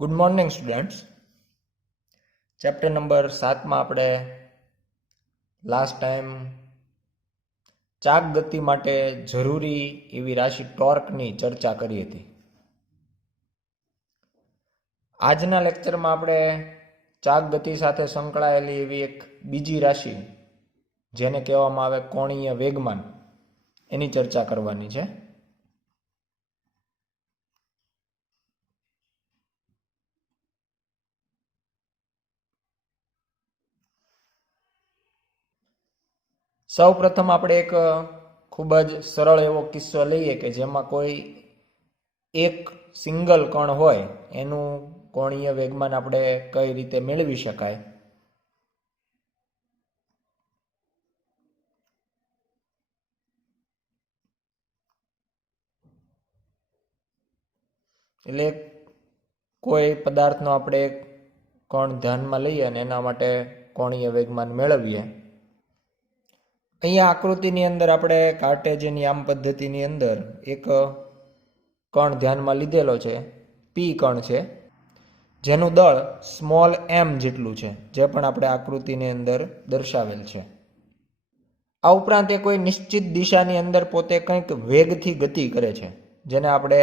Good morning students. Chapter number 7માં આપણે last time ચાક ગતિ માટે જરૂરી એવી રાશિ ટોર્કની ચર્ચા કરી હતી. આજના લેક્ચરમાં આપણે ચાક ગતિ સાથે સંકળાયેલી એવી એક બીજી રાશિ જેને કહેવામાં આવે કોણીય વેગમાન એની ચર્ચા કરવાની છે. સૌ પ્રથમ આપણે એક ખૂબ જ સરળ એવો કિસ્સો લઈએ કે જેમાં કોઈ એક સિંગલ કણ હોય એનું કોણીય વેગમાન આપણે કઈ રીતે મેળવી શકાય. એટલે કોઈ પદાર્થનો આપણે એક કણ ધ્યાનમાં લઈએ અને એના માટે કોણીય વેગમાન મેળવીએ. અહીંયા આકૃતિની અંદર આપણે કાર્ટેશિયન યામ પદ્ધતિની અંદર એક કણ ધ્યાનમાં લીધેલો છે. પી કણ છે જેનું દળ સ્મોલ એમ જેટલું છે, જે પણ આપણે આકૃતિની અંદર દર્શાવેલ છે. આ ઉપરાંત એ કોઈ નિશ્ચિત દિશાની અંદર પોતે કંઈક વેગથી ગતિ કરે છે, જેને આપણે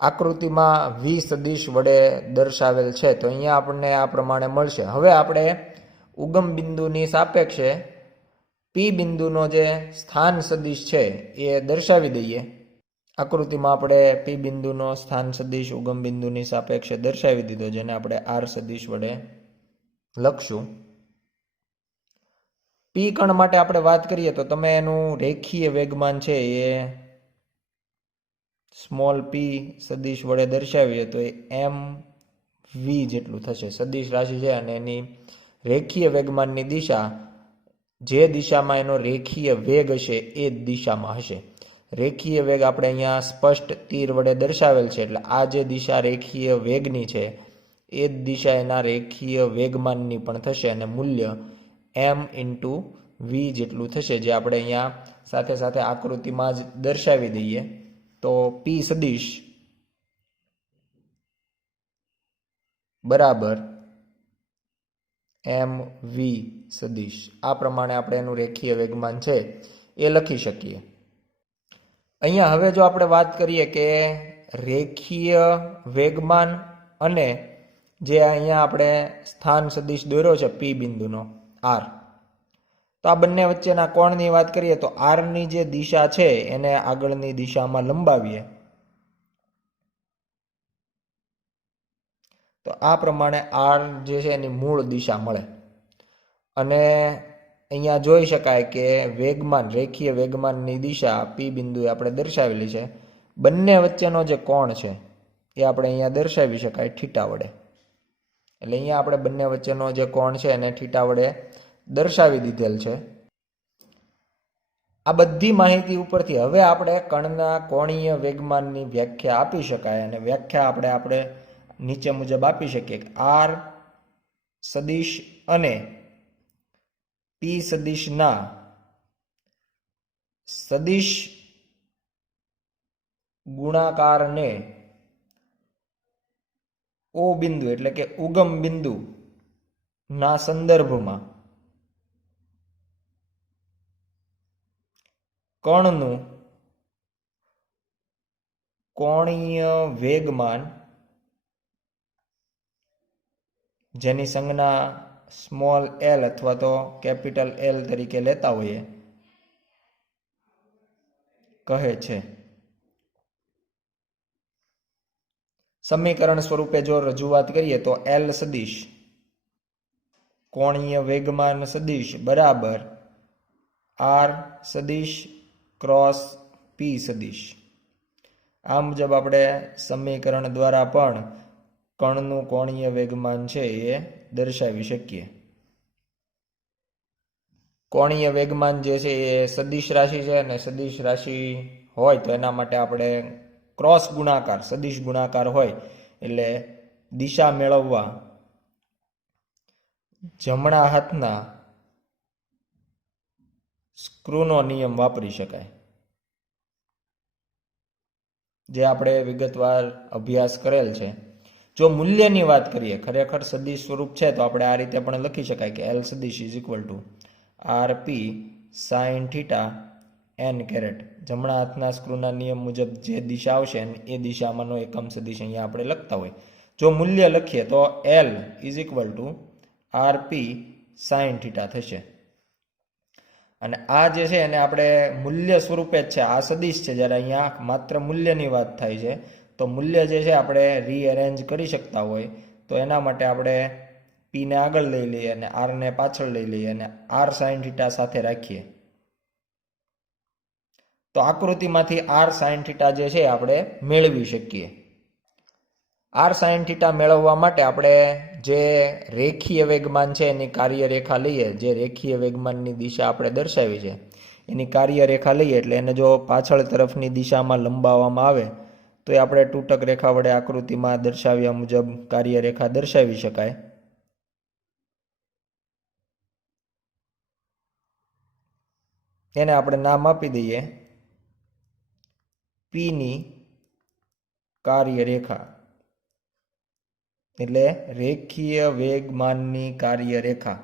આકૃતિમાં વી સદિશ વડે દર્શાવેલ છે. તો અહીંયા આપણને આ પ્રમાણે મળશે. હવે આપણે ઉગમ બિંદુની સાપેક્ષે પી બિંદુનો જે સ્થાન સદિશ છે એ દર્શાવી દઈએ. આકૃતિમાં આપણે પી બિંદુનો સ્થાન સદિશ ઉગમ બિંદુની સાપેક્ષે દર્શાવી દીધો, જેને આપણે આર સદિશ વડે લખશું. પી કણ માટે આપણે વાત કરીએ તો તમે એનું રેખીય વેગમાન છે એ સ્મોલ પી સદિશ વડે દર્શાવીએ તો એ એમ વી જેટલું થશે. સદિશ રાશિ છે અને એની રેખીય વેગમાનની દિશા જે દિશામાં એનો રેખીય વેગ હશે એ જ દિશામાં હશે. રેખીય વેગ આપણે અહીંયા સ્પષ્ટ તીર વડે દર્શાવેલ છે, એટલે આ જે દિશા રેખીય વેગની છે એ જ દિશા એના રેખીય વેગમાનની પણ થશે અને મૂલ્ય એમ ઇન્ટુ વી જેટલું થશે, જે આપણે અહીંયા સાથે સાથે આકૃતિમાં જ દર્શાવી દઈએ. તો પી સદિશ બરાબર એમ વી સદિશ. આ પ્રમાણે આપણે એનું રેખીય વેગમાન છે એ લખી શકીએ. અહીંયા હવે જો આપણે વાત કરીએ કે રેખીય વેગમાન અને જે અહીંયા આપણે સ્થાન સદિશ દોર્યો છે પી બિંદુનો આર, તો આ બંને વચ્ચેના કોણની વાત કરીએ તો આરની જે દિશા છે એને આગળની દિશામાં લંબાવીએ તો આ પ્રમાણે આર જે છે એની મૂળ દિશા મળે. અને અહીંયા જોઈ શકાય કે વેગમાન રેખીય વેગમાનની દિશા પી બિંદુએ આપણે દર્શાવેલી છે. બંને વચ્ચેનો જે કોણ છે એ આપણે અહીંયા દર્શાવી શકાય થીટા વડે. એટલે અહીંયા આપણે બંને વચ્ચેનો જે કોણ છે એને થીટા વડે દર્શાવી દીધેલ છે. આ બધી માહિતી ઉપરથી હવે આપણે કણના કોણીય વેગમાનની વ્યાખ્યા આપી શકાય. અને વ્યાખ્યા આપણે નીચે મુજબ આપી શકીએ કે આર સદિશ અને પી સદિશના સદિશ ગુણાકારને ઓ બિંદુ એટલે કે ઉગમ બિંદુ ના સંદર્ભમાં કણનું કોણીય વેગમાન જેની સંજ્ઞા સ્મોલ એલ અથવા તો કેપિટલ એલ તરીકે લેતા હોઈએ કહે છે. સમીકરણ સ્વરૂપે જો રજૂઆત કરીએ તો એલ સદિશ કોણીય વેગમાન સદિશ બરાબર આર સદિશ ક્રોસ પી સદિશ. આ મુજબ આપણે સમીકરણ દ્વારા પણ કણનું કોણીય વેગમાન છે એ દર્શાવી શકીએ. કોણીય વેગમાન જે છે એ સદિશ રાશિ છે અને સદિશ રાશિ હોય તો એના માટે આપણે ક્રોસ ગુણાકાર સદિશ ગુણાકાર હોય એટલે દિશા મેળવવા જમણા હાથના સ્ક્રૂનો નિયમ વાપરી શકાય, જે આપણે વિગતવાર અભ્યાસ કરેલ છે. જો મૂલ્યની વાત કરીએ, ખરેખર સદિશ સ્વરૂપ છે તો આપણે આ રીતે પણ લખી શકાય કે એલ સદિશ is equal to R P sine theta N caret. જમણા હાથના સ્ક્રૂના નિયમ મુજબ જે દિશા આવશે એ દિશામાંનો એકમ સદિશ અહીંયા આપણે લખતા હોય. જો મૂલ્ય લખીએ તો L is equal to R P sine theta થશે. અને આ જે છે એને આપણે મૂલ્ય સ્વરૂપે જ છે, આ સદિશ છે. જ્યારે અહીંયા માત્ર મૂલ્યની વાત થાય છે તો મૂલ્ય જે છે આપણે રીઅરેન્જ કરી શકતા હોય, તો એના માટે આપણે પીને આગળ લઈ લઈએ અને આરને પાછળ લઈ લઈએ અને આર સાઇન થીટા સાથે રાખીએ. તો આકૃતિમાંથી આર સાઇન થીટા જે છે આપણે મેળવી શકીએ. આર સાઇન થીટા મેળવવા માટે આપણે જે રેખીય વેગમાન છે એની કાર્યરેખા લઈએ, જે રેખીય વેગમાનની દિશા આપણે દર્શાવી છે એની કાર્યરેખા લઈએ, એટલે એને જો પાછળ તરફની દિશામાં લંબાવવામાં આવે તો એ આપણે તૂટક રેખા વડે આકૃતિમાં દર્શાવ્યા મુજબ કાર્યરેખા દર્શાવી શકાય. એને આપણે નામ આપી દઈએ પી ની કાર્યરેખા, એટલે રેખીય વેગમાનની કાર્યરેખા.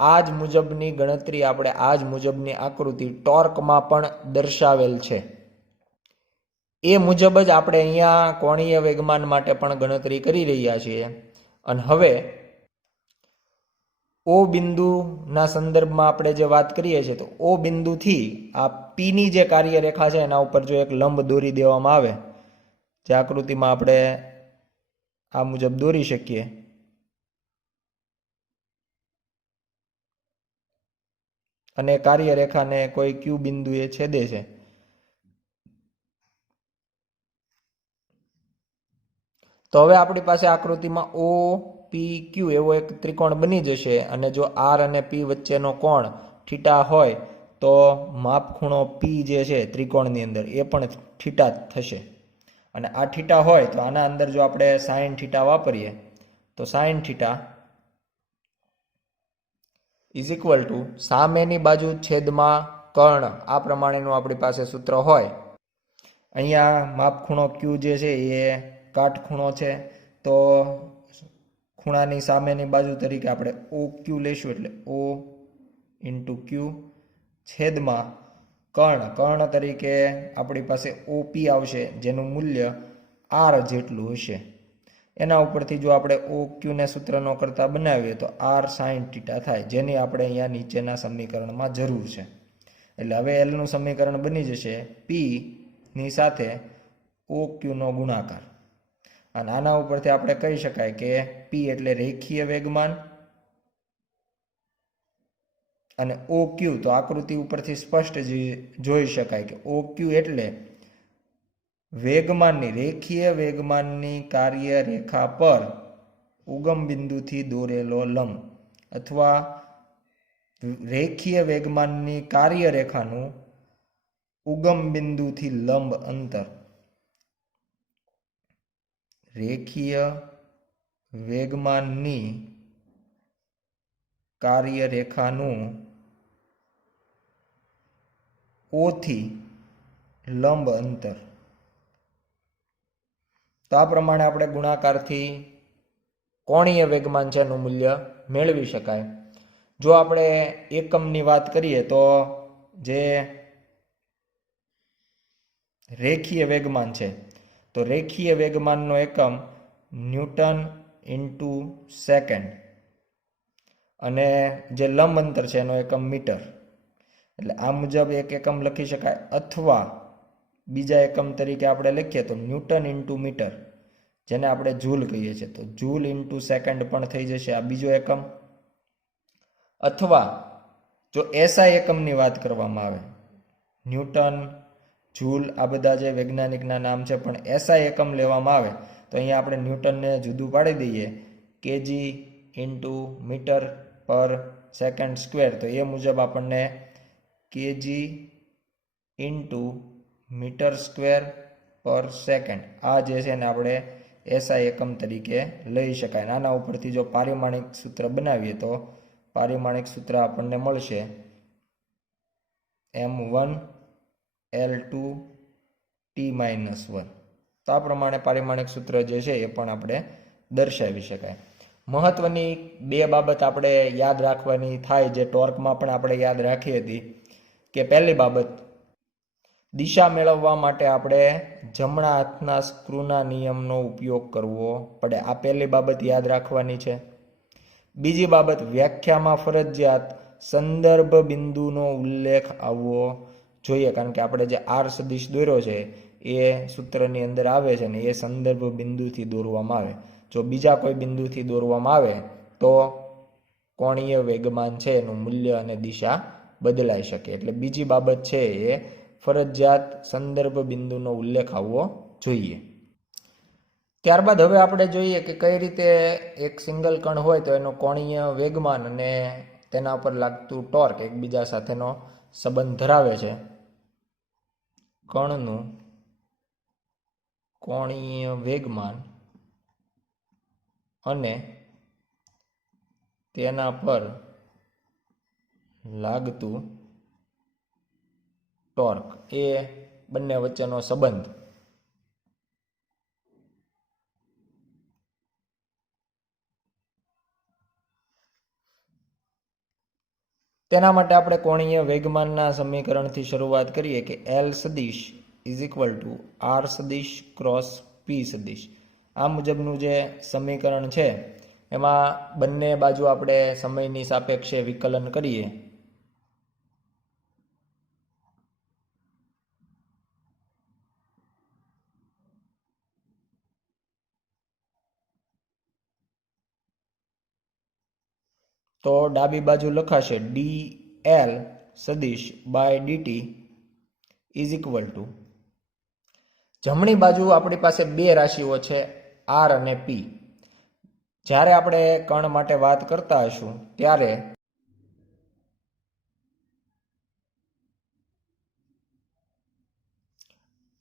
આ જ મુજબની ગણતરી આપણે આ જ મુજબની આકૃતિ ટોર્કમાં પણ દર્શાવેલ છે. એ મુજબ જ આપણે અહીંયા કોણીય વેગમાન માટે પણ ગણતરી કરી રહ્યા છીએ. અને હવે ઓ બિંદુના સંદર્ભમાં આપણે જે વાત કરીએ છીએ, તો ઓ બિંદુથી આ પીની જે કાર્યરેખા છે એના ઉપર જો એક લંબ દોરી દેવામાં આવે, જે આકૃતિમાં આપણે આ મુજબ દોરી શકીએ, અને કાર્યરેખાને કોઈ ક્યુ બિંદુએ છેદે છે, તો હવે આપણી પાસે આકૃતિમાં ઓ પી ક્યુ એવો એક ત્રિકોણ બની જશે. અને જો આર અને પી વચ્ચેનો કોણ થીટા હોય તો માપ ખૂણો પી જે છે ત્રિકોણની અંદર એ પણ થીટા થશે. અને આ થીટા હોય તો આના અંદર જો આપણે સાઇન થીટા વાપરીએ તો sine theta is equal two સામેની બાજુ છેદમાં કર્ણ, આ પ્રમાણેનું આપણી પાસે સૂત્ર હોય. અહીંયા માપ ખૂણો ક્યુ જે છે એ કાટખૂણો છે, તો ખૂણાની સામેની બાજુ તરીકે આપણે ઓ ક્યુ લઈશું, એટલે ઓ ઇન્ટુ ક્યુ છેદમાં કર્ણ તરીકે આપણી પાસે ઓપી આવશે, જેનું મૂલ્ય આર જેટલું હશે. એના ઉપરથી જો આપણે ઓ ક્યુને સૂત્રનો કરતા બનાવીએ તો આર સાઇન થીટા થાય, જેની આપણે અહીંયા નીચેના સમીકરણમાં જરૂર છે. એટલે હવે એલનું સમીકરણ બની જશે પી ની સાથે ઓ ક્યુનો ગુણાકાર. અને આના ઉપરથી આપણે કહી શકાય કે પી એટલે રેખીય વેગમાન અને ઓ ક્યુ તો આકૃતિ ઉપરથી સ્પષ્ટ જોઈ શકાય કે ઓ ક્યુ એટલે વેગમાનની રેખીય વેગમાનની કાર્યરેખા પર ઉગમ બિંદુથી દોરેલો લંબ, અથવા રેખીય વેગમાનની કાર્યરેખાનું ઉગમ બિંદુથી લંબ અંતર. રેખીય વેગમાનની કાર્યરેખાનું ઓ થી લંબ અંતર. તો આ પ્રમાણે આપણે ગુણાકારથી કોણીય વેગમાન છે એનું મૂલ્ય મેળવી શકાય. જો આપણે એકમની વાત કરીએ તો જે રેખીય વેગમાન છે, તો રેખીય વેગમાનનો એકમ ન્યૂટન ઇન્ટુ સેકન્ડ, અને જે લંબ અંતર છે એનો એકમ મીટર. એટલે આ મુજબ એક એકમ લખી શકાય, અથવા બીજા એકમ તરીકે આપણે લખીએ તો ન્યૂટન ઇન્ટુ મીટર, જેને આપણે જૂલ કહીએ છીએ, તો જૂલ ઇન્ટુ સેકન્ડ પણ થઈ જશે આ બીજો એકમ. અથવા જો એસઆઈ એકમની વાત કરવામાં આવે, ન્યૂટન, જૂલ આ બધા જે વૈજ્ઞાનિકના નામ છે, પણ એસઆઈ એકમ લેવામાં આવે તો અહીંયા આપણે ન્યૂટનને જુદું પાડી દઈએ કેજી ઇન્ટુ મીટર પર સેકન્ડ સ્ક્વેર. તો એ મુજબ આપણને કેજી ઇન્ટુ મીટર સ્ક્વેર પર સેકન્ડ આ જે છે ને આપણે એસઆઈ એકમ તરીકે લઈ શકાય. આના ઉપરથી જો પારિમાણિક સૂત્ર બનાવીએ તો પારિમાણિક સૂત્ર આપણને મળશે m1 L2 T-1. તો આ પ્રમાણે પારિમાણિક સૂત્ર જે છે એ પણ આપણે દર્શાવી શકાય. મહત્વની બે બાબત આપણે યાદ રાખવાની થાય, જે ટોર્કમાં પણ આપણે યાદ રાખી હતી, કે પહેલી બાબત, દિશા મેળવવા માટે આપણે જમણા હાથના સ્ક્રૂના નિયમનો ઉપયોગ કરવો પડે. આ પહેલી બાબત યાદ રાખવાની છે. બીજી બાબત, વ્યાખ્યામાં ફરજિયાત સંદર્ભ બિંદુનો ઉલ્લેખ આવવો જોઈએ, કારણ કે આપણે જે આર સદિશ દોર્યો છે એ સૂત્રની અંદર આવે છે ને એ સંદર્ભ બિંદુથી દોરવામાં આવે. જો બીજા કોઈ બિંદુથી દોરવામાં આવે તો કોણીય વેગમાન છે એનું મૂલ્ય અને દિશા બદલાઈ શકે. એટલે બીજી બાબત છે એ ફરજિયાત સંદર્ભ બિંદુનો ઉલ્લેખ આવવો જોઈએ. ત્યારબાદ હવે આપણે જોઈએ કે કઈ રીતે એક સિંગલ કણ હોય તો એનો કોણીય વેગમાન અને તેના ઉપર લાગતું ટોર્ક એકબીજા સાથેનો સંબંધ ધરાવે છે. કણનું કોણીય વેગમાન અને તેના પર લાગતું ટોર્ક એ બંને વચ્ચેનો સંબંધ તેના માટે આપણે કોણીય વેગમાનના સમીકરણથી શરૂઆત કરીએ કે એલ સદિશ ઇઝ ઇક્વલ ટુ આર સદિશ ક્રોસ પી સદિશ. આ મુજબનું જે સમીકરણ છે એમાં બંને બાજુ આપણે સમયની સાપેક્ષે વિકલન કરીએ તો ડાબી બાજુ લખાશે ડી એલ સદિશ by DT is equal to, જમણી બાજુ આપણી પાસે બે રાશિઓ છે આર અને પી. જ્યારે આપણે કણ માટે વાત કરતા હશું ત્યારે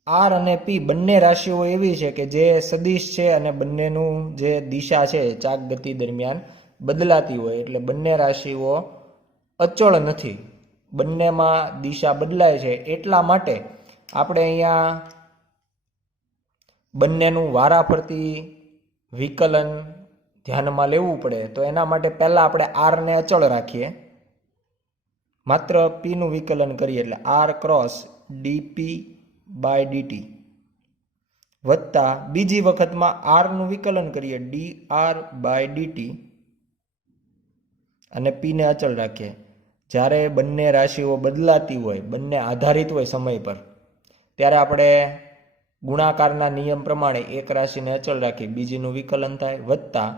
આર અને પી બંને રાશિઓ એવી છે કે જે સદિશ છે અને બંનેનું જે દિશા છે ચાક ગતિ દરમિયાન બદલાતી હોય. એટલે બંને રાશિઓ અચળ નથી, બંનેમાં દિશા બદલાય છે. એટલા માટે આપણે અહીંયા બંનેનું વારાફરતી વિકલન ધ્યાનમાં લેવું પડે. તો એના માટે પહેલા આપણે આરને અચળ રાખીએ, માત્ર પીનું વિકલન કરીએ એટલે R cross DP by DT વત્તા બીજી વખતમાં આરનું વિકલન કરીએ ડી આર બાય ડીટી અને પીને અચળ રાખીએ. જ્યારે બંને રાશિઓ બદલાતી હોય, બંને આધારિત હોય સમય પર, ત્યારે આપણે ગુણાકારના નિયમ પ્રમાણે એક રાશિને અચળ રાખી બીજીનું વિકલન થાય, વત્તા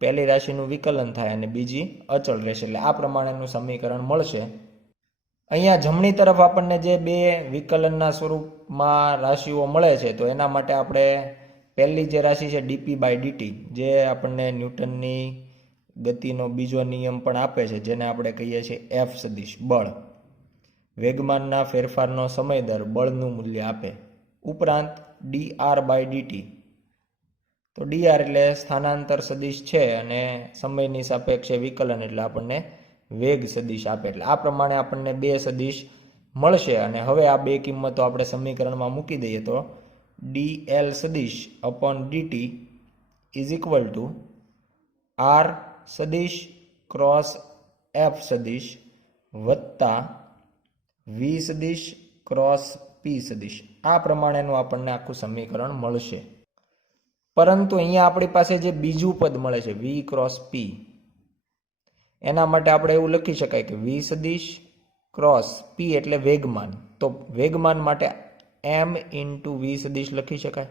પહેલી રાશિનું વિકલન થાય અને બીજી અચળ રહેશે. એટલે આ પ્રમાણેનું સમીકરણ મળશે. અહીંયા જમણી તરફ આપણને જે બે વિકલનના સ્વરૂપમાં રાશિઓ મળે છે તો એના માટે આપણે પહેલી જે રાશિ છે ડીપી બાય ડીટી, જે આપણને ન્યૂટનની ગતિનો બીજો નિયમ પણ આપે છે, જેને આપણે કહીએ છીએ એફ સદિશ બળ, વેગમાનના ફેરફારનો સમય દર બળનું મૂલ્ય આપે. ઉપરાંત ડી આર બાય ડીટી, તો ડી આર એટલે સ્થાનાંતર સદિશ છે અને સમયની સાપેક્ષે વિકલન એટલે આપણને વેગ સદિશ આપે. એટલે આ પ્રમાણે આપણને બે સદિશ મળશે અને હવે આ બે કિંમતો આપણે સમીકરણમાં મૂકી દઈએ તો ડી એલ સદિશ upon DT is equal to R સદિશ ક્રોસ એફ સદિશ વત્તા વી સદિશ ક્રોસ પી સદિશ. આ પ્રમાણેનું આપણને આખું સમીકરણ મળશે. પરંતુ અહીંયા આપણી પાસે જે બીજું પદ મળે છે વી ક્રોસ પી, એના માટે આપણે એવું લખી શકાય કે વી સદિશ ક્રોસ પી એટલે વેગમાન. તો વેગમાન માટે એમ ઇન્ટુ વી સદિશ લખી શકાય.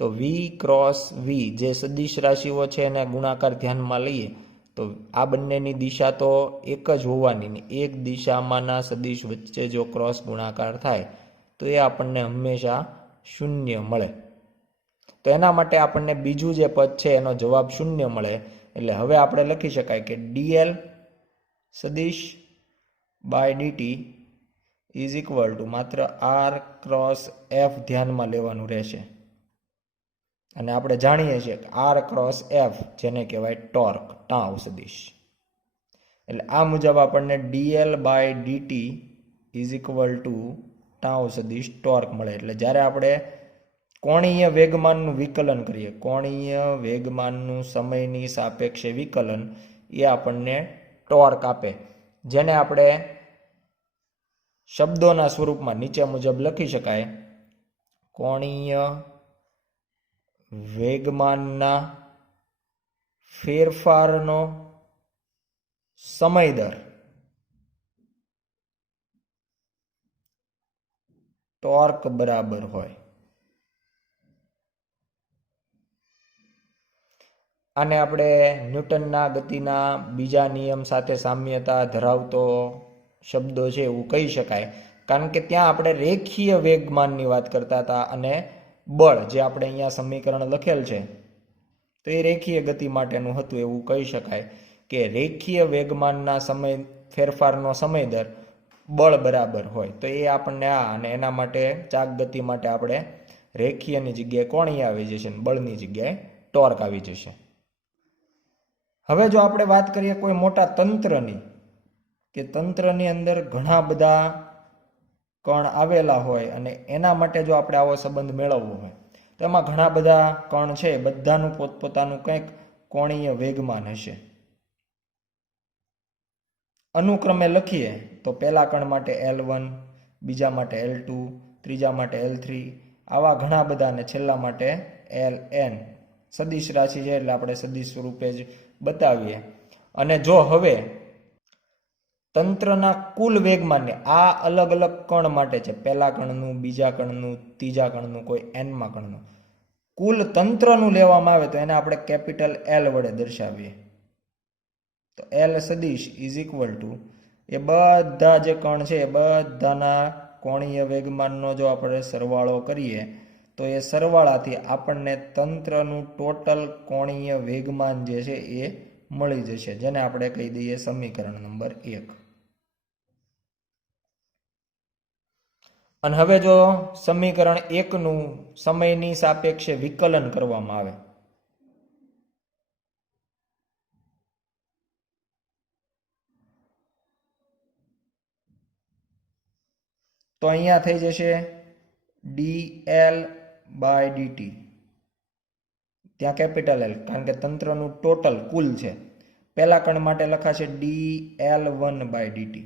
તો વી ક્રોસ વી જે સદિશ રાશિઓ છે એને ગુણાકાર ધ્યાનમાં લઈએ તો આ બંનેની દિશા તો એક જ હોવાની ને એક દિશામાંના સદિશ વચ્ચે જો ક્રોસ ગુણાકાર થાય તો એ આપણને હંમેશા શૂન્ય મળે. તો એના માટે આપણને બીજું જે પદ છે એનો જવાબ શૂન્ય મળે. એટલે હવે આપણે લખી શકાય કે ડીએલ સદિશ by DT is equal to માત્ર આર ક્રોસ એફ ધ્યાનમાં લેવાનું રહેશે. અને આપણે જાણીએ છીએ કે આર ક્રોસ એફ જેને કહેવાય ટોર્ક, ટાઉ સદિશ. એટલે આ મુજબ આપણને DL by DT is equal to tau સદિશ ટોર્ક મળે. એટલે જ્યારે આપણે કોણીય વેગમાનનું વિકલન કરીએ, કોણીય વેગમાનનું સમયની સાપેક્ષે વિકલન એ આપણને ટોર્ક આપે, જેને આપણે શબ્દોના સ્વરૂપમાં નીચે મુજબ લખી શકાય. કોણીય વેગમાનના ફેરફારનો સમય દર ટોર્ક બરાબર હોય. આને આપણે ન્યૂટનના ગતિના બીજા નિયમ સાથે સામ્યતા ધરાવતો શબ્દો છે એવું કહી શકાય, કારણ કે ત્યાં આપણે રેખીય વેગમાનની વાત કરતા હતા અને બળ જે આપણે અહીંયા સમીકરણ લખેલ છે તો એ રેખીય ગતિ માટેનું હતું. એવું કહી શકાય કે રેખીય વેગમાનના સમય ફેરફારનો સમય દર બળ બરાબર હોય. તો એ આપણને આ અને એના માટે ચાક ગતિ માટે આપણે રેખીયની જગ્યાએ કોણીય આવી જશે અને બળની જગ્યાએ ટોર્ક આવી જશે. હવે જો આપણે વાત કરીએ કોઈ મોટા તંત્રની, કે તંત્રની અંદર ઘણા બધા કણ આવેલા હોય અને એના માટે જો આપણે આવો સંબંધ મેળવવો હોય તો એમાં ઘણા બધા કણ છે, બધાનું પોતપોતાનું કંઈક કોણીય વેગમાન હશે. અનુક્રમે લખીએ તો પહેલા કણ માટે L1, બીજા માટે L2, ત્રીજા માટે L3, આવા ઘણા બધા, અને છેલ્લા માટે Ln. સદિશ રાશિ છે એટલે આપણે સદિશ સ્વરૂપે જ બતાવીએ. અને જો હવે તંત્રના કુલ વેગમાનને આ અલગ અલગ કણ માટે છે, પહેલા કણનું, બીજા કણનું, ત્રીજા કણનું, કોઈ n કણનું, કુલ તંત્રનું લેવામાં આવે તો એને આપણે કેપિટલ L વડે દર્શાવીએ. તો L સદિશ ઇઝ ઇક્વલ ટુ એ બધા જે કણ છે એ બધાના કોણીય વેગમાનનો જો આપણે સરવાળો કરીએ તો એ સરવાળાથી આપણને તંત્રનું ટોટલ કોણીય વેગમાન જે છે એ મળી જશે, જેને આપણે કહી દઈએ સમીકરણ નંબર 1. અને હવે જો સમીકરણ 1નું સમયની સાપેક્ષે વિકલન કરવામાં આવે તો અહીંયા થઈ જશે dl/dt. ત્યાં કેપિટલ L, કારણ કે તંત્રનું ટોટલ કુલ છે. પહેલા કણ માટે લખાશે dl1/dt,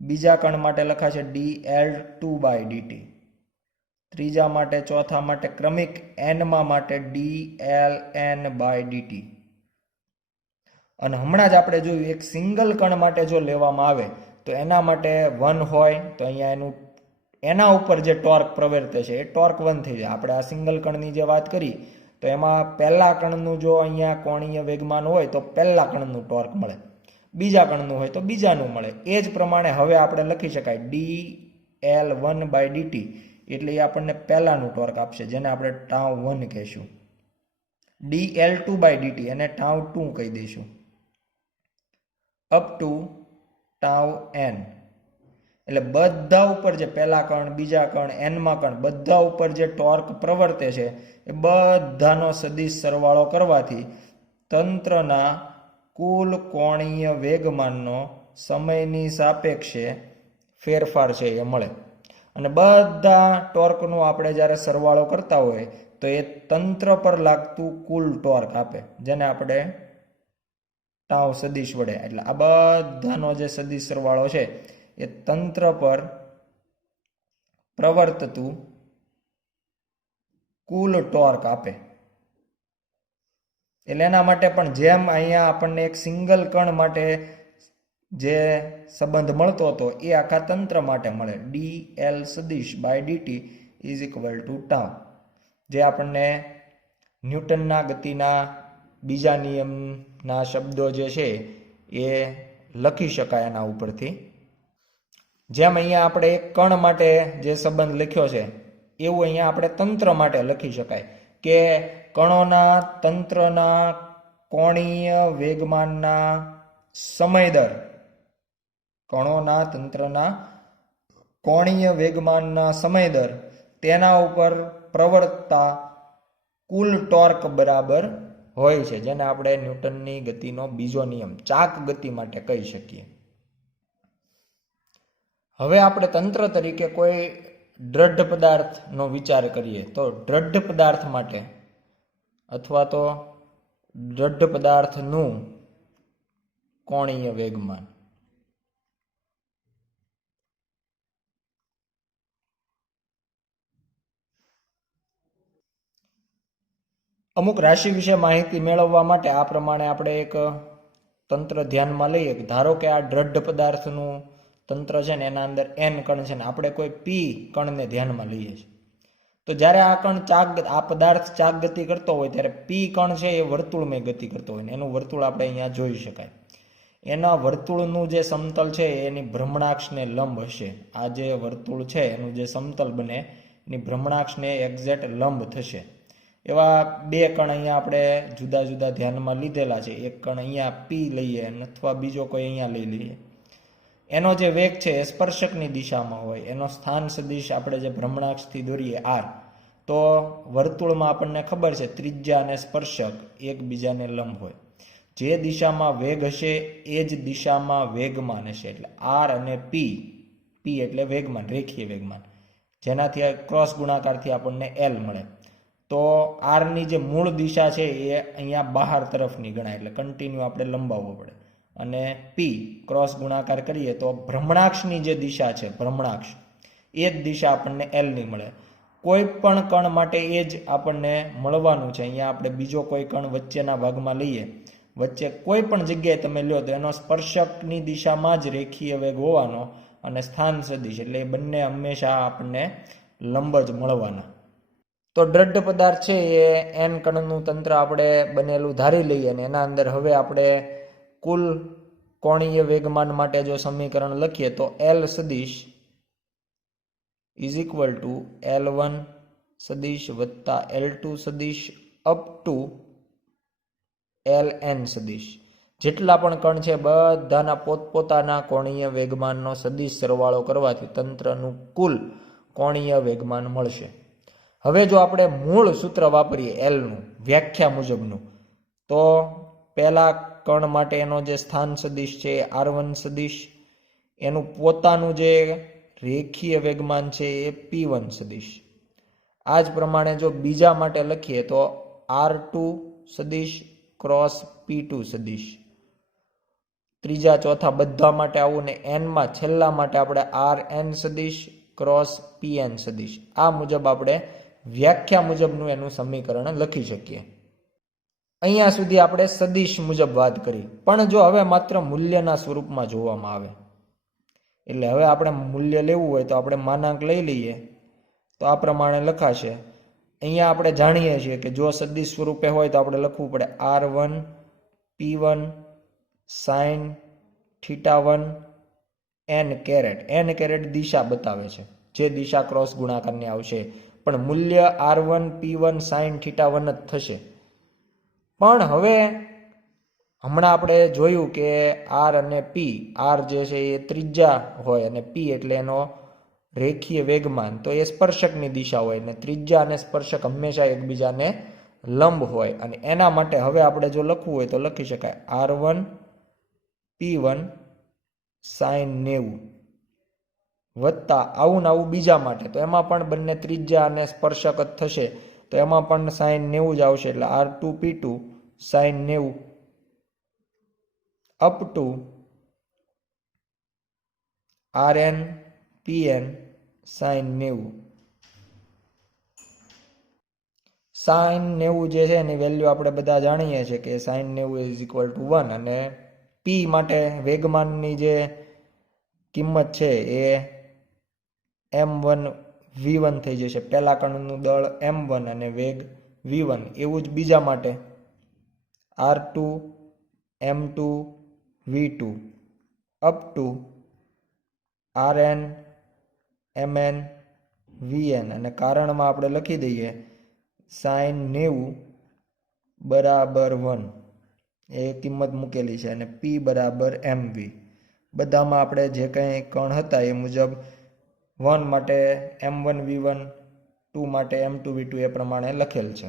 બીજા કણ માટે લખાશે dl2/dt, ત્રીજા માટે, ચોથા માટે, ક્રમિક n માટે dln/dt. અને હમણાં જ આપણે જોયું એક સિંગલ કણ માટે જો લેવામાં આવે તો એના માટે 1 હોય તો અહીંયા એના ઉપર જે ટોર્ક પ્રવર્તે છે એ ટોર્ક 1 થઈ જાય. આપણે આ સિંગલ કણની જે વાત કરી તો એમાં પહેલા કણનું જો અહીંયા કોણીય વેગમાન હોય તો પહેલા કણનું ટોર્ક મળે, બીજા કણનું હોય તો બીજાનું મળે. એ જ પ્રમાણે હવે આપણે લખી શકાય dl1/dt એટલે એ આપણને પહેલાનું ટોર્ક આપશે, જેને આપણે τ1 કહીશું. dl2/dt એને τ2 કહી દઈશું, અપ ટુ τn. એટલે બધા ઉપર જે પહેલા કણ, બીજા કણ, n કણ, બધા ઉપર જે ટોર્ક પ્રવર્તે છે એ બધાનો સદિશ સરવાળો કરવાથી તંત્રના કુલ કોણીય વેગમાનનો સમયની સાપેક્ષે ફેરફાર છે એ મળે. અને બધા ટોર્કનો આપણે જ્યારે સરવાળો કરતા હોય તો એ તંત્ર પર લાગતું કુલ ટોર્ક આપે, જેને આપણે ટાઉ સદિશ વડે, એટલે આ બધાનો જે સદિશ સરવાળો છે એ તંત્ર પર પ્રવર્તતું કુલ ટોર્ક આપે. એટલે એના માટે પણ જેમ અહીંયા આપણને એક સિંગલ કણ માટે જે સંબંધ મળતો હતો એ આખા તંત્ર માટે મળે, dl સદિશ/dt ઇઝ ઇક્વલ ટુ τ, જે આપણને ન્યૂટનના ગતિના બીજા નિયમના શબ્દો જે છે એ લખી શકાય એના ઉપરથી. જેમ અહીંયા આપણે એક કણ માટે જે સંબંધ લખ્યો છે એવું અહીંયા આપણે તંત્ર માટે લખી શકાય કે કણોના તંત્રના કોણીય વેગમાનના સમય દર, કણોના તંત્રના કોણીય વેગમાનના સમય દર તેના ઉપર પ્રવર્તતા કુલ ટોર્ક બરાબર હોય છે, જેને આપણે ન્યૂટનની ગતિનો બીજો નિયમ ચાક ગતિ માટે કહી શકીએ. હવે આપણે તંત્ર તરીકે કોઈ દ્રઢ પદાર્થનો વિચાર કરીએ તો દ્રઢ પદાર્થ માટે અથવા તો દ્રઢ પદાર્થનું કોણીય વેગમાન. અમુક રાશિ વિશે માહિતી મેળવવા માટે આ પ્રમાણે આપણે એક તંત્ર ધ્યાનમાં લઈએ. ધારો કે આ દ્રઢ પદાર્થનું તંત્ર છે ને એના અંદર n કણ છે ને આપણે કોઈ p કણને ધ્યાનમાં લઈએ છીએ. તો જ્યારે આ કણ આ પદાર્થ ચાક ગતિ કરતો હોય ત્યારે p કણ છે એ વર્તુળમય ગતિ કરતો હોય ને એનું વર્તુળ આપણે અહીંયા જોઈ શકાય. એના વર્તુળનું જે સમતલ છે એની ભ્રમણાક્ષને લંબ હશે. આ જે વર્તુળ છે એનું જે સમતલ બને એની ભ્રમણાક્ષને એક્ઝેક્ટ લંબ થશે. એવા બે કણ અહીંયા આપણે જુદા જુદા ધ્યાનમાં લીધેલા છે. એક કણ અહીંયા p લઈએ અથવા બીજો કોઈ અહીંયા લઈ લઈએ. એનો જે વેગ છે એ સ્પર્શકની દિશામાં હોય. એનો સ્થાન સદિશ આપણે જે ભ્રમણાક્ષથી દોરીએ r, તો વર્તુળમાં આપણને ખબર છે ત્રિજ્યા અને સ્પર્શક એકબીજાને લંબ હોય. જે દિશામાં વેગ હશે એ જ દિશામાં વેગમાન હશે. એટલે r અને p એટલે વેગમાન, રેખીય વેગમાન, જેનાથી ક્રોસ ગુણાકારથી આપણને l મળે. તો r ની જે મૂળ દિશા છે એ અહીંયા બહાર તરફની ગણાય, એટલે કન્ટિન્યુ આપણે લંબાવવો પડે. અને p ક્રોસ ગુણાકાર કરીએ તો ભ્રમણાક્ષની જે દિશા છે ભ્રમણાક્ષ એ જ દિશા આપણને l ની મળે. કોઈ પણ કણ માટે એ જ આપણને મળવાનું છે. અહીંયા આપણે બીજો કોઈ કણ વચ્ચેના ભાગમાં લઈએ, વચ્ચે કોઈ પણ જગ્યાએ તમે લ્યો તો એનો સ્પર્શકની દિશામાં જ રેખીય વેગ હોવાનો અને સ્થાન સદિશ એટલે એ બંને હંમેશા આપણને લંબ જ મળવાના. તો દ્રઢ પદાર્થ છે એ n કણનું તંત્ર આપણે બનેલું ધારી લઈએ અને એના અંદર હવે આપણે કુલ કોણીય વેગમાન માટે જો સમીકરણ લખીએ તો L સદિશ ઇઝ ઇક્વલ ટુ L1 સદિશ વત્તા L2 સદિશ અપ ટુ Ln સદિશ. જેટલા પણ કણ છે બધાના પોતપોતાના કોણીય વેગમાનનો સદિશ સરવાળો કરવાથી તંત્રનું કુલ કોણીય વેગમાન મળશે. હવે જો આપણે મૂળ સૂત્ર વાપરીએ Lનું વ્યાખ્યા મુજબનું, તો પહેલા કણ માટે એનો જે સ્થાન સદિશ છે r1 સદિશ, એનું પોતાનું જે રેખીય વેગમાન છે એ p1 સદિશ. આ જ પ્રમાણે જો બીજા માટે લખીએ તો r2 સદિશ ક્રોસ p2 સદિશ. ત્રીજા ચોથા બધા માટે આવું ને n માં છેલ્લા માટે આપણે rn સદિશ ક્રોસ pn સદિશ. આ મુજબ આપણે વ્યાખ્યા મુજબનું એનું સમીકરણ લખી શકીએ. અહીંયા સુધી આપણે સદિશ મુજબ વાત કરી. પણ જો હવે માત્ર મૂલ્યના સ્વરૂપમાં જોવામાં આવે, એટલે હવે આપણે મૂલ્ય લેવું હોય તો આપણે માનાંક લઈ લઈએ તો આ પ્રમાણે લખાશે. અહીંયા આપણે જાણીએ છીએ કે જો સદિશ સ્વરૂપે હોય તો આપણે લખવું પડે r1 p1 sin θ1 n caret. n caret દિશા બતાવે છે, જે દિશા ક્રોસ ગુણાકારની આવશે. પણ મૂલ્ય r1 p1 sin θ1 જ થશે. પણ હવે હમણાં આપણે જોયું કે r અને p, r જે છે એ ત્રિજ્યા હોય અને p એટલે એનો રેખીય વેગમાન, તો એ સ્પર્શકની દિશા હોય અને ત્રિજ્યા અને સ્પર્શક હંમેશા એકબીજાને લંબ હોય. અને એના માટે હવે આપણે જો લખવું હોય તો લખી શકાય r1 p1 sin 90 વત્તા આવું ને આવું બીજા માટે, તો એમાં પણ બંને ત્રિજ્યા અને સ્પર્શક જ થશે, તો એમાં પણ sin 90 જ આવશે. એટલે r2 p2 sin 90 up to rn pn sin 90. sin 90 જે છે એની વેલ્યુ આપણે બધા જાણીએ છીએ કે sin 90 ઇઝ ઇક્વલ ટુ 1. અને p માટે વેગમાનની જે કિંમત છે એ m1 v1 થઈ જશે. પહેલા કણનું દળ m1 અને વેગ v1. એવું જ બીજા માટે r2 m2 v2 up to rn mn vn. અને કારણમાં આપણે લખી દઈએ sin 90 બરાબર 1 એ કિંમત મૂકેલી છે અને p બરાબર mv. બધામાં આપણે જે કંઈ કણ હતા એ મુજબ 1 માટે m1 v1, 2 માટે m2 v2 એ પ્રમાણે લખેલ છે.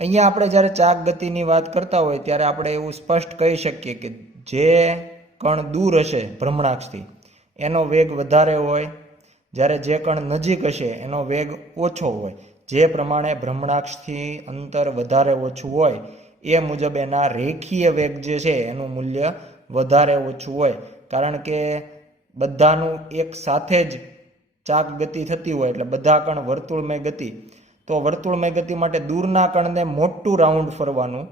અહીંયા આપણે જ્યારે ચાક ગતિની વાત કરતા હોય ત્યારે આપણે એવું સ્પષ્ટ કહી શકીએ કે જે કણ દૂર હશે ભ્રમણાક્ષથી એનો વેગ વધારે હોય, જ્યારે જે કણ નજીક હશે એનો વેગ ઓછો હોય. જે પ્રમાણે ભ્રમણાક્ષથી અંતર વધારે ઓછું હોય એ મુજબ એના રેખીય વેગ જે છે એનું મૂલ્ય વધારે ઓછું હોય. કારણ કે બધાનું એક સાથે જ ચાક ગતિ થતી હોય એટલે બધા કણ વર્તુળમય ગતિ. તો વર્તુળમય ગતિ માટે દૂરના કણને મોટું રાઉન્ડ ફરવાનું,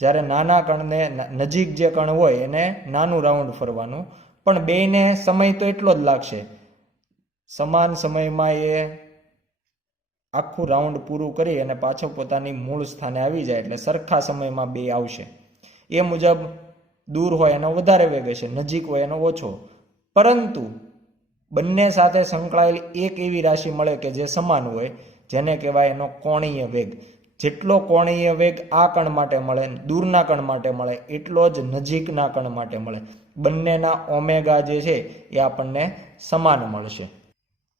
જ્યારે નાના કણને નજીક જે કણ હોય એને નાનું રાઉન્ડ ફરવાનું. પણ બેયને સમય તો એટલો જ લાગશે. સમાન સમયમાં એ આખું રાઉન્ડ પૂરું કરી અને પાછો પોતાની મૂળ સ્થાને આવી જાય એટલે સરખા સમયમાં બે આવશે. એ મુજબ દૂર હોય એનો વધારે વેગ હશે, નજીક હોય એનો ઓછો. પરંતુ બંને સાથે સંકળાયેલી એક એવી રાશિ મળે કે જે સમાન હોય, જેને કહેવાય એનો કોણીય વેગ. જેટલો કોણીય વેગ આ કણ માટે મળે, દૂરના કણ માટે મળે, એટલો જ નજીકના કણ માટે મળે. બંનેના ઓમેગા જે છે એ આપણને સમાન મળશે.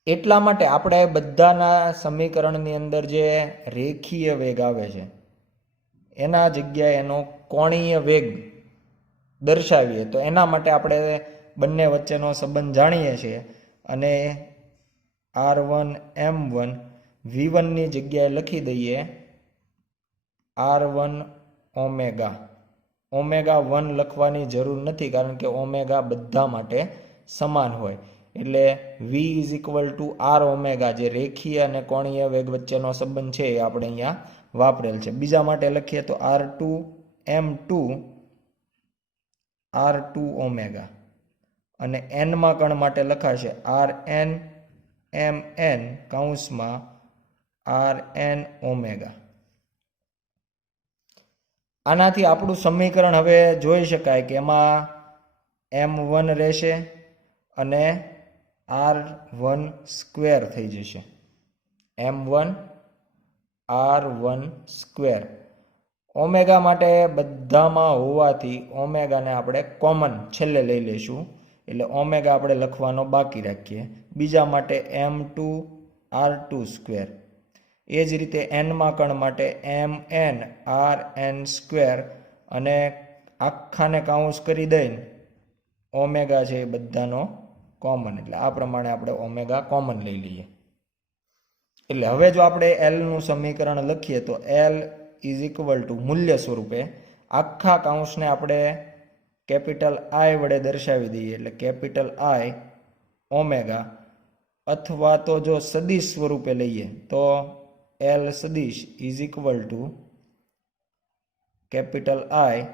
એટલા માટે આપણે બધાના સમીકરણની અંદર જે રેખીય વેગ આવે છે એના જગ્યાએ એનો કોણીય વેગ દર્શાવીએ તો એના માટે આપણે બંને વચ્ચેનો સંબંધ જાણીએ છીએ. અને R1 M1 V1ની જગ્યાએ લખી દઈએ R1 ઓમેગા. ઓમેગા 1 લખવાની જરૂર નથી, કારણ કે ઓમેગા બધા માટે સમાન હોય. એટલે V is equal two R omega, જે રેખીય અને કોણીય વેગ વચ્ચેનો સંબંધ છે એ આપણે અહીંયા વાપરેલ છે. બીજા માટે લખીએ તો R2 M2 R2 ઓમેગા. અને એનમાં કણ માટે લખાશે Rn Mn કૌંસમાં Rn ઓમેગા. આનાથી આપણું સમીકરણ હવે જોઈ શકાય કે એમાં M1 રહેશે અને R1 સ્ક્વેર થઈ જશે. M1 R1 square. ઓમેગા માટે બધામાં હોવાથી ઓમેગાને આપણે કોમન છેલ્લે લઈ લઈશું, એટલે ઓમેગા આપણે લખવાનો બાકી રાખીએ. બીજા માટે M2 R2 સ્ક્વેર. એ જ રીતે એનમાં કણ માટે Mn Rn સ્ક્વેર, અને આખાને કાઉન્સ કરી દઈને ઓમેગા છે એ બધાનો કોમન, એટલે આ પ્રમાણે આપણે ઓમેગા કોમન લઈ લઈએ. એટલે હવે જો આપણે એલનું સમીકરણ લખીએ તો એલ ઇઝ ઇક્વલ ટુ મૂલ્ય સ્વરૂપે આખા કાઉન્સને આપણે કેપિટલ આઈ વડે દર્શાવી દઈએ, એટલે કેપિટલ આઈ ઓમેગા. અથવા તો જો સદિશ સ્વરૂપે લઈએ તો એલ સદિશ is equal two capital I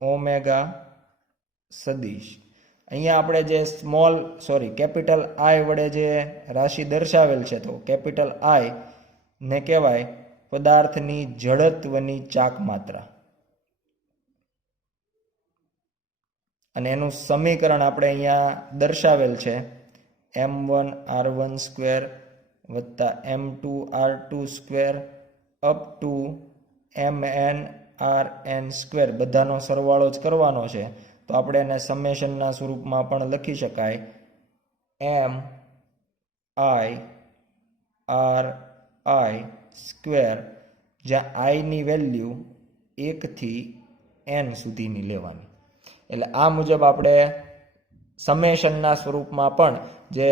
omega સદિશ. અહીંયા આપણે જે કેપિટલ આઈ વડે જે રાશિ દર્શાવેલ છે, તો કેપિટલ આઈ ને કહેવાય પદાર્થની જડત્વની ચાક માત્રા. અને એનું સમીકરણ આપણે અહીંયા દર્શાવેલ છે M1 R1 સ્ક્વેર વત્તા M2 R2 square up to Mn Rn square. બધાનો સરવાળો જ કરવાનો છે, તો આપણે એને સમેશનના સ્વરૂપમાં પણ લખી શકાય M I R I square, જ્યાં આઈની વેલ્યુ 1 થી n સુધીની લેવાની. એટલે આ મુજબ આપણે સમેશનના સ્વરૂપમાં પણ જે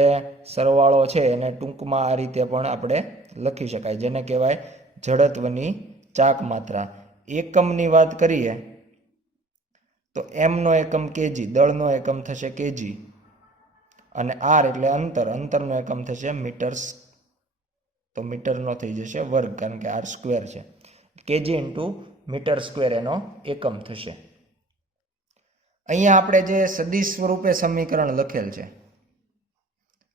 સરવાળો છે એને ટૂંકમાં આ રીતે પણ આપણે લખી શકાય, જેને કહેવાય જડત્વની ચાક માત્રા. એકમની વાત કરીએ તો એમનો એકમ કેજી, દળનો એકમ થશે કેજી, અને આર એટલે અંતર, અંતરનો એકમ થશે મીટર્સ, તો મીટરનો થઈ જશે વર્ગ, કારણ કે આર સ્ક્વેર છે. કેજી ઇન્ટુ મીટર સ્ક્વેર એનો એકમ થશે. અહીંયા આપણે જે સદિશ સ્વરૂપે સમીકરણ લખેલ છે,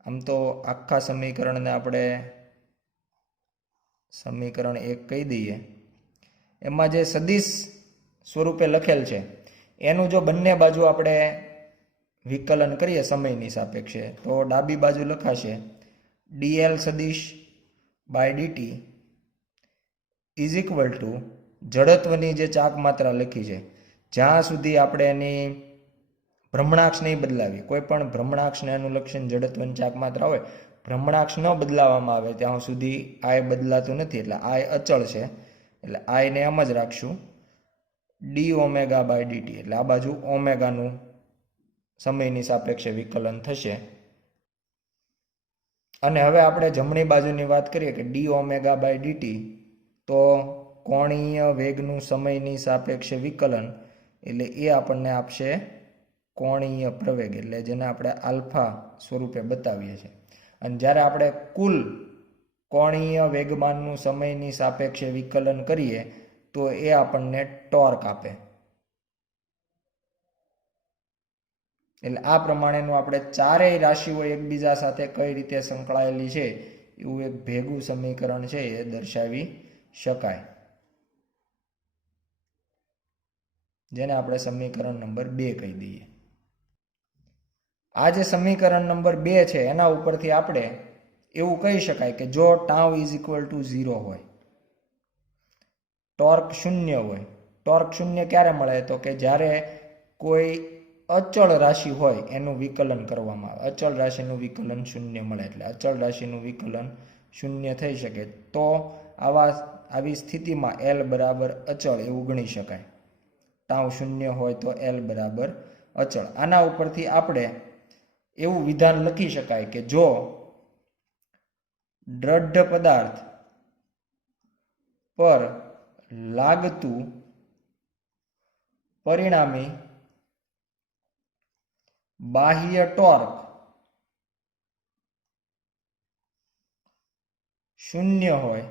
આમ તો આખા સમીકરણને આપણે સમીકરણ 1 કહી દઈએ. એમાં જે સદિશ સ્વરૂપે લખેલ છે એનું જો બંને બાજુ આપણે વિકલન કરીએ સમયની સાપેક્ષે, તો ડાબી બાજુ લખાશે dl સદિશ by dt is equal to જડત્વની જે ચાક માત્રા લખી છે, જ્યાં સુધી આપણે એની ભ્રમણાક્ષ નહીં બદલાવી, કોઈ પણ ભ્રમણાક્ષને અનુલક્ષીને જડત્વની ચાક માત્રા હોય, ભ્રમણાક્ષ ન બદલાવવામાં આવે ત્યાં સુધી આય બદલાતું નથી, એટલે આય અચળ છે, એટલે આયને એમ જ રાખશું d ઓમેગા બાય dt. એટલે આ બાજુ ઓમેગાનું સમયની સાપેક્ષે વિકલન થશે. અને હવે આપણે જમણી બાજુની વાત કરીએ કે ડી ઓમેગા બાય ડીટી, તો કોણીય વેગનું સમયની સાપેક્ષે વિકલન એટલે એ આપણને આપશે કોણીય પ્રવેગ, એટલે જેને આપણે આલ્ફા સ્વરૂપે બતાવીએ છીએ. અને જ્યારે આપણે કુલ કોણીય વેગમાનનું સમયની સાપેક્ષે વિકલન કરીએ તો એ આપણને ટોર્ક આપે. એટલે આ પ્રમાણેનું આપણે ચારેય રાશિઓ એકબીજા સાથે કઈ રીતે સંકળાયેલી છે એવું એક ભેગું સમીકરણ છે એ દર્શાવી શકાય, જેને આપણે સમીકરણ નંબર 2 કહી દઈએ. આ જે સમીકરણ નંબર 2 છે એના ઉપરથી આપણે એવું કહી શકાય કે જો ટાઉ ઇઝ ઇક્વલ ટુ 0 હોય, ટોર્ક 0 હોય. ટોર્ક 0 ક્યારે મળે? તો કે જ્યારે કોઈ અચળ રાશિ હોય એનું વિકલન કરવામાં આવે. અચળ રાશિનું વિકલન 0 મળે, એટલે અચળ રાશિનું વિકલન 0 થઈ શકે. તો આવી સ્થિતિમાં L બરાબર અચળ એવું ગણી શકાય. ટાઉ 0 હોય તો L બરાબર અચળ. આના ઉપરથી આપણે એવું વિધાન લખી શકાય કે જો દ્રઢ પદાર્થ પર લાગતું પરિણામી બાહ્ય ટોર્ક 0 હોય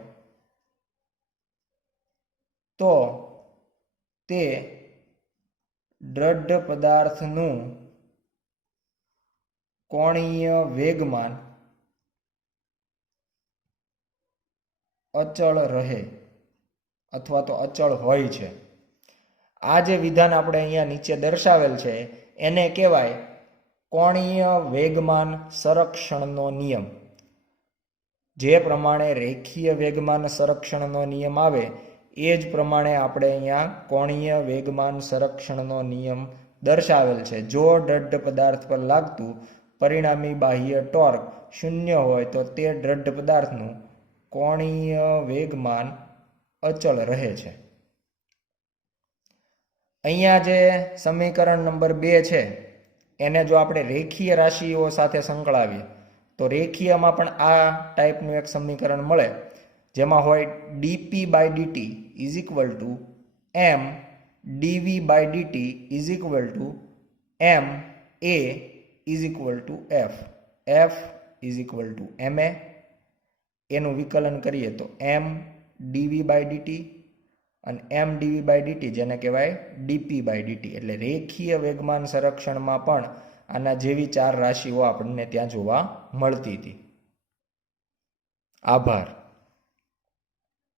તો તે દ્રઢ પદાર્થનું કોણીય વેગમાન અચળ રહે અથવા તો અચળ હોય છે. આ જે વિધાન આપણે અહીંયા નીચે દર્શાવેલ છે એને કહેવાય કોણીય વેગમાન સંરક્ષણનો નિયમ. જે પ્રમાણે રેખીય વેગમાન સંરક્ષણનો નિયમ આવે એ જ પ્રમાણે આપણે અહીંયા કોણીય વેગમાન સંરક્ષણનો નિયમ દર્શાવેલ છે. જો દ્રઢ પદાર્થ પર લાગતું પરિણામી બાહ્ય ટોર્ક 0 હોય તો તે દ્રઢ પદાર્થનું કોણીય વેગમાન અચળ રહે છે. અહીંયા જે સમીકરણ નંબર 2 છે એને જો આપણે રેખીય રાશિઓ સાથે સંકળાવીએ તો રેખીયમાં પણ આ ટાઈપનું એક સમીકરણ મળે, જેમાં હોય DP by DT is equal to M DV by DT is equal to M A is equal to F. F is equal to M A. એનું વિકલન કરીએ તો એમ ડીવી બાય ડીટી અને એમ ડીવી બાય ડીટી જેને કહેવાય DP by DT. એટલે રેખીય વેગમાન સંરક્ષણમાં પણ આના જેવી 4 રાશિઓ આપણને ત્યાં જોવા મળતી હતી. આભાર.